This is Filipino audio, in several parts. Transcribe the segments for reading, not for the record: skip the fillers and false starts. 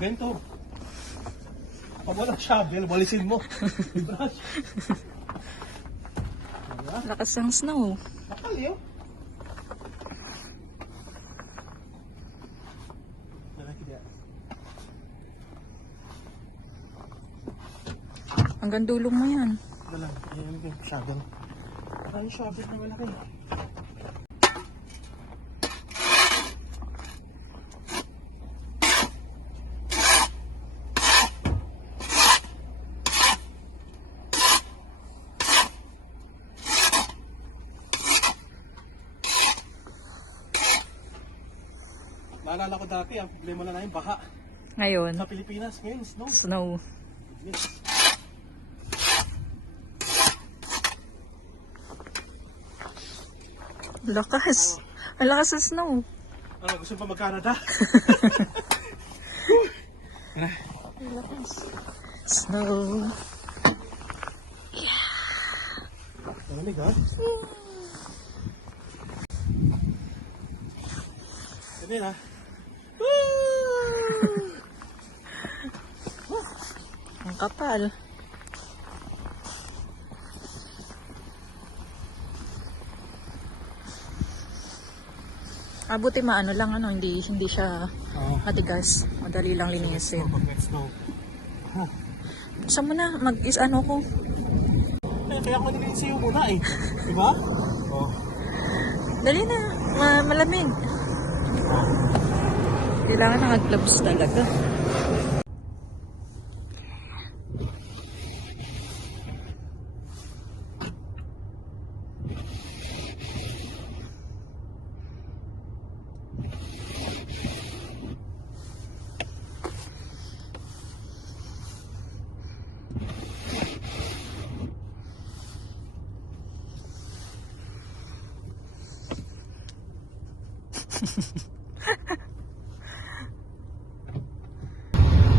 Bento. Pag walang shovel, walisin mo. I-brush. Lakas ng snow. Nakaliw. Hanggang dulong mo yan. Wala lang. Ayan yung shovel. Ano yung shovel na malaki? Naalala ko dati, ang problema na namin, baha. Ngayon, Sa Pilipinas, ngayon, snow. snow. Yes. Lakas. Ang lakas ng snow. Ano, gusto pa mag-Canada? Lakas. Snow. Malamig ha? Ano yun ha? Ang kapal. Buti maano lang ano, hindi siya matigas. Madali lang linisin. Snow. Saan mo na mag-is-ano ko? Kaya ako nilisiyo muna eh. Diba? Oh. Dali na, malamig. Kailangan naka-gloves talaga.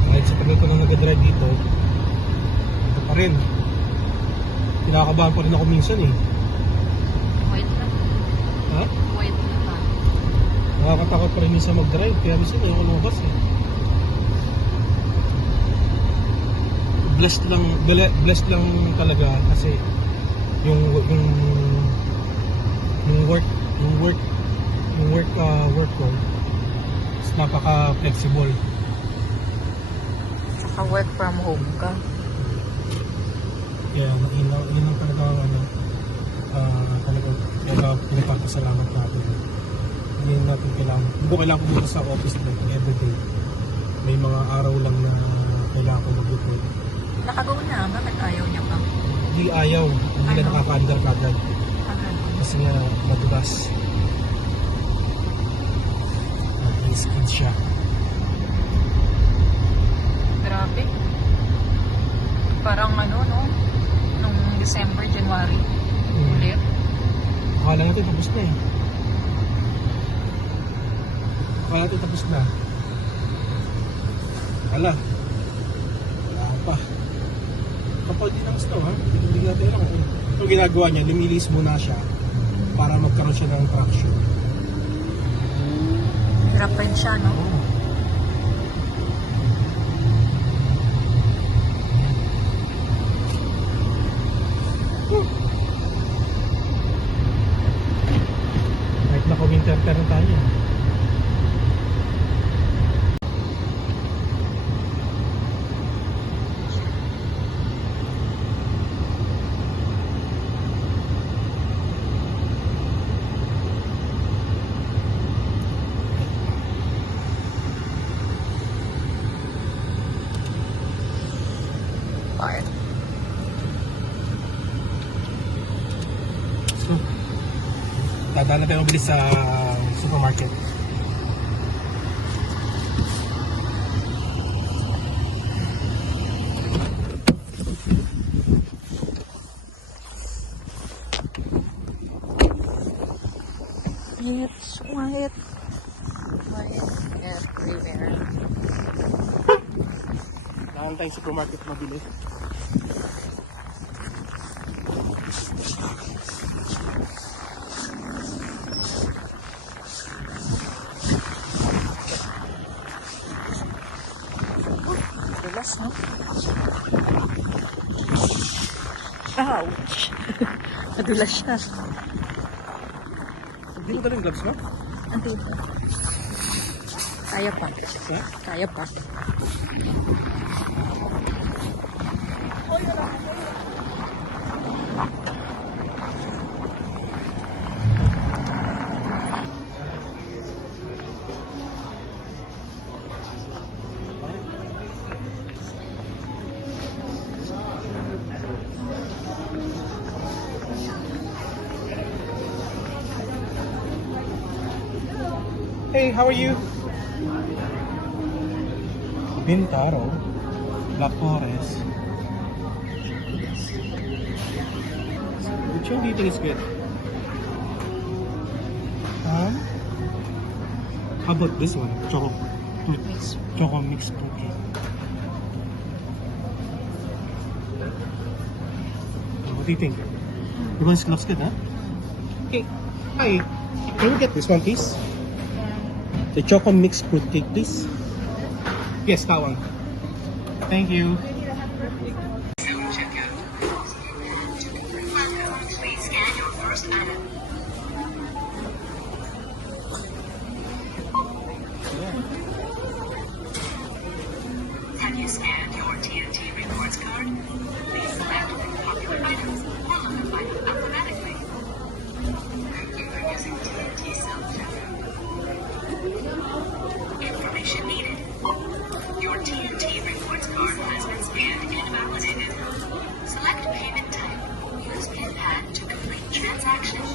Kahit sa tagal ko nang nag-drive dito, ito pa rin. Kinakabahan pa rin ako minsan eh. Wait na. Ha? Wait na ba? Nakakatakot pa rin minsan mag-drive, kaya minsan ayoko lumabas eh. Blessed lang talaga kasi yung work ko is napaka-flexible. Saka work from home ka. Kaya yun ang talaga talagang pinagpapasalamat natin. Hindi natin kailangan pumunta sa office natin everyday. May mga araw lang na kailangan ko mag-report. Nakagaw na, bakit ayaw niya pa? Hindi ayaw, hindi na nakaka-under kagad. Kasi nga madulas. Skid siya. Grabe. Parang ano, no? Nung December, January. Ulit. Akala natin tapos na eh. Akala natin tapos na. Wala pa. Kapal din ang snow ha. Hindi natin alam kung ito ginagawa niya, lumilis muna siya para magkaroon siya ng traction. Hirap rin siya, no? Kahit naka-winter pa rin tayo. Part. So, dadaan na tayo mabilis sa supermarket. It's quiet. Quiet everywhere. Dadaan tayong supermarket mabilis. Matigas, no? Ouch! Madulas siya. Hindi mo dala yung gloves mo? Andito. Kaya pa. Ha? Kaya pa. Hey, how are you? Bintaro, La Torres. Which one do you think is good? How about this one? Choco mix fruit cake. What do you think? You want looks good, huh? Okay. Hi. Can we get this one, please? The choco mix fruit cake, please. Yes, that one. Thank you. Please scan your first item. Have you scanned your TNT rewards card? Please select from popular items or notify them alphabetically. Thank you for using TNT self-checkout. Information needed. Your TNT rewards card has been scanned and validated. Select payment type. Use PIN pad to complete transaction.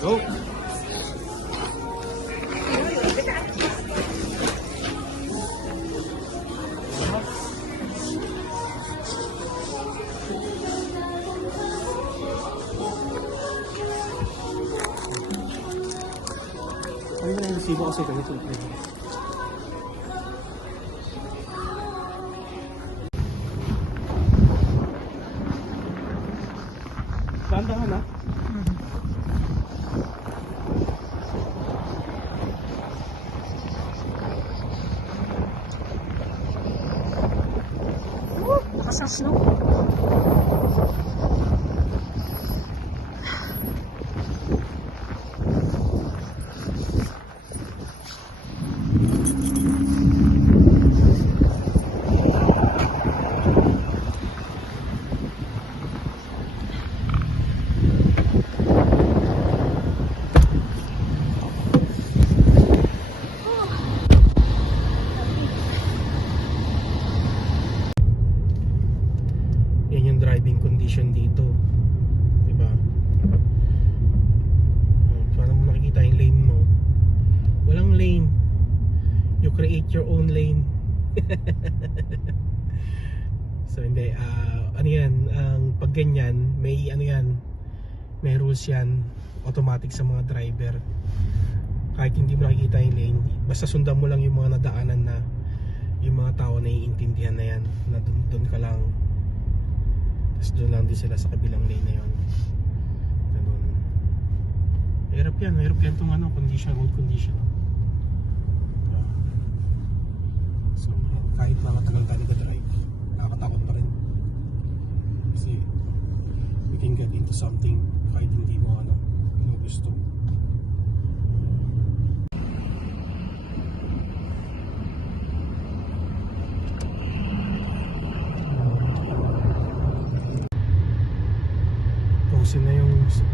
Go. Ano na yung resibo kasi ganito? Dahan-dahan ha? Lakas ng snow. Yan yung driving condition dito. Diba? Paano mo nakikita yung lane mo? Walang lane. You create your own lane. So hindi, ano yan, ang pag ganyan, may ano yan, may rules yan, automatic sa mga driver. Kahit hindi mo nakikita yung lane, basta sundan mo lang yung mga nadaanan na yung mga tao na iintindihan na yan, na dun ka lang. Tapos doon lang din sila sa kabilang lane na yun. Ganun. Mahirap yan itong ano, condition, road condition. So, kahit mga tagal tayo nag-drive, nakakatakot pa rin. Kasi, we can get into something kahit hindi mo ano, yung gusto.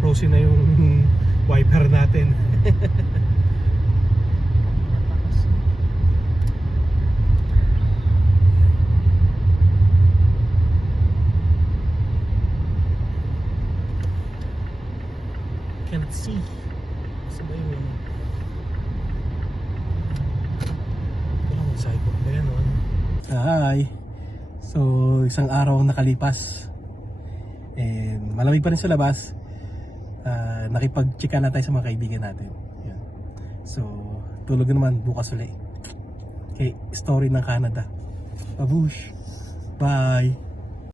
Frozen na yung wiper natin. Cannot see. Sabay mo naman. Parang mag-cycle ba yan o ano? Hi! So, isang araw nakalipas. And malamig pa rin sa labas. Nakipag-chika na tayo sa mga kaibigan natin. Yan. So, tulog naman bukas ulit. Okay, story ng Canada. Babush! Bye!